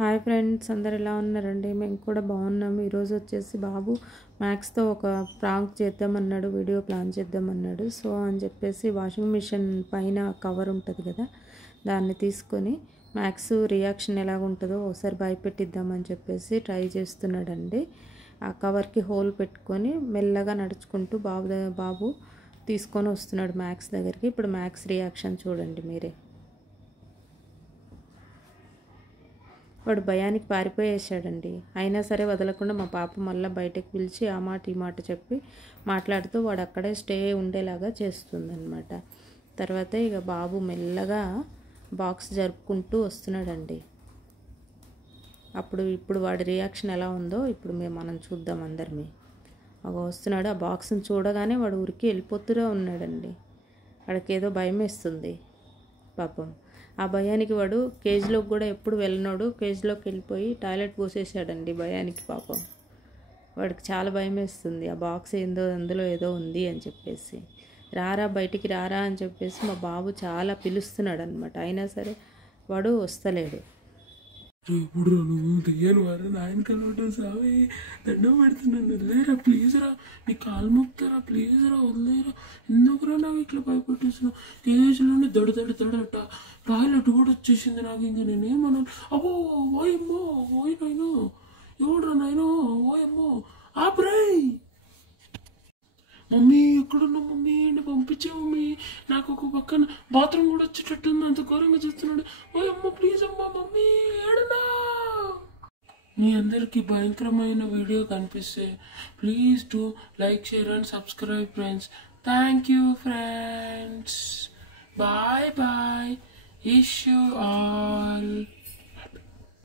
Hi friends, అందరు ఎలా ఉన్నారండి? మేము కూడా బాగున్నాము. ఈరోజు వచ్చేసి బాబు మ్యాథ్స్తో ఒక ప్రాంక్ చేద్దామన్నాడు, వీడియో ప్లాన్ చేద్దామన్నాడు. సో అని చెప్పేసి వాషింగ్ మిషన్ పైన కవర్ ఉంటుంది కదా, దాన్ని తీసుకొని మ్యాథ్స్ రియాక్షన్ ఎలాగుంటుందో ఒకసారి భయపెట్టిద్దామని చెప్పేసి ట్రై చేస్తున్నాడండి. ఆ కవర్కి హోల్ పెట్టుకొని మెల్లగా నడుచుకుంటూ బాబు తీసుకొని వస్తున్నాడు మ్యాథ్స్ దగ్గరికి. ఇప్పుడు మ్యాథ్స్ రియాక్షన్ చూడండి మీరే. వాడు భయానికి పారిపోయేసాడండి. అయినా సరే వదలకుండా మా పాప మళ్ళీ బయటకు పిలిచి ఆ మాట ఈ మాట చెప్పి మాట్లాడుతూ వాడు అక్కడే స్టే ఉండేలాగా చేస్తుందన్నమాట. తర్వాత ఇక బాబు మెల్లగా బాక్స్ జరుపుకుంటూ వస్తున్నాడండి. ఇప్పుడు వాడి రియాక్షన్ ఎలా ఉందో ఇప్పుడు మనం చూద్దాం అందరినీ. వస్తున్నాడు. ఆ బాక్స్ని చూడగానే వాడు ఉరికి వెళ్ళిపోతూనే ఉన్నాడండి. వాడికి ఏదో భయం వేస్తుంది పాపం. ఆ భయానికి వాడు కేజీలోకి కూడా ఎప్పుడు వెళ్ళినాడు. కేజీలోకి వెళ్ళిపోయి టాయిలెట్ పోసేసాడండి భయానికి పాపం. వాడికి చాలా భయం వేస్తుంది. ఆ బాక్స్ ఏందో అందులో ఏదో ఉంది అని చెప్పేసి, రారా బయటికి రారా అని చెప్పేసి మా బాబు చాలా పిలుస్తున్నాడు అనమాట. అయినా సరే వాడు వస్తలేడు. ఇప్పుడు నువ్వు దెయ్యాను వారు నాయన కలవటం సావి దండం పెడుతున్నాను. వదిలేరా ప్లీజ్ రా, నీ కాలు మొక్తారా ప్లీజ్ రా, వదిలేరా. ఎందుకురా నాకు ఇట్లా భయపెట్టేస్తున్నావు? కేజీలోనే దడదడట టాయిలెట్ కూడా వచ్చేసింది నాకు. ఇంకా నేనేమన్నా అబ్బో ఓయమ్మో ఓయ్ నాయనో ఎవడ్రా నాయనో ఓయమ్మో ఆబ్రై. మమ్మీ ఎక్కడున్నా మమ్మీ, నేను పంపించే మమ్మీ. నాకు ఒక పక్కన బాత్రూమ్ కూడా వచ్చేటట్టుంది, అంత ఘోరంగా చూస్తున్నాడు. ఓ అమ్మ ప్లీజ్ అమ్మా మమ్మీ ఏడనా. మీ అందరికీ భయంకరమైన వీడియో కనిపిస్తే please to like, share and subscribe friends. Thank you friends. Bye bye. Wish you all.